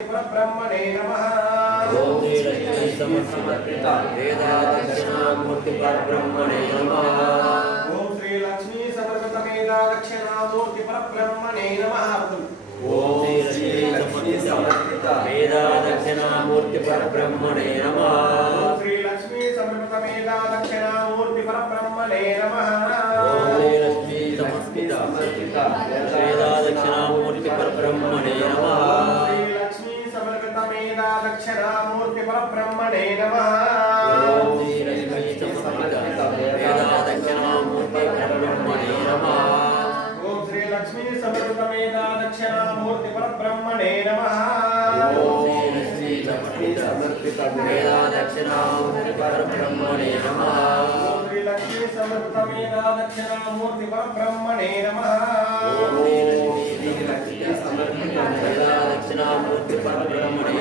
ब्रह्मणे नमः। ओम श्री लक्ष्मी समर्पित वेदादक्षिणामूर्ति परब्रह्मणे नमः। ओम श्री लक्ष्मी समर्पित वेदादक्षिणामूर्ति परब्रह्मणे नमः। ओम श्री लक्ष्मी समर्पित वेदादक्षिणामूर्ति परब्रह्मणे नमः। ओम श्री लक्ष्मी समर्पित वेदादक्षिणामूर्ति परब्रह्मणे नमः। ओम श्री लक्ष्मी समर्पित वेदादक्षिणामूर्ति परब्रह्मणे नमः। दक्षिणामूर्ति परब्रह्मणे नमः। ओम श्री लक्ष्मी समर्पित वेदादक्षिणामूर्ति परब्रह्मणे नमः। ओम श्री लक्ष्मी समर्पित वेदादक्षिणामूर्ति परब्रह्मणे नमः। ओम श्री लक्ष्मी समर्पित वेदादक्षिणामूर्ति परब्रह्मणे नमः। ओम श्री लक्ष्मी समर्पित वेदादक्षिणामूर्ति परब्रह्मणे नमः। ओम श्री लक्ष्मी समर्पित वेदादक्षिणामूर्ति परब्रह्मणे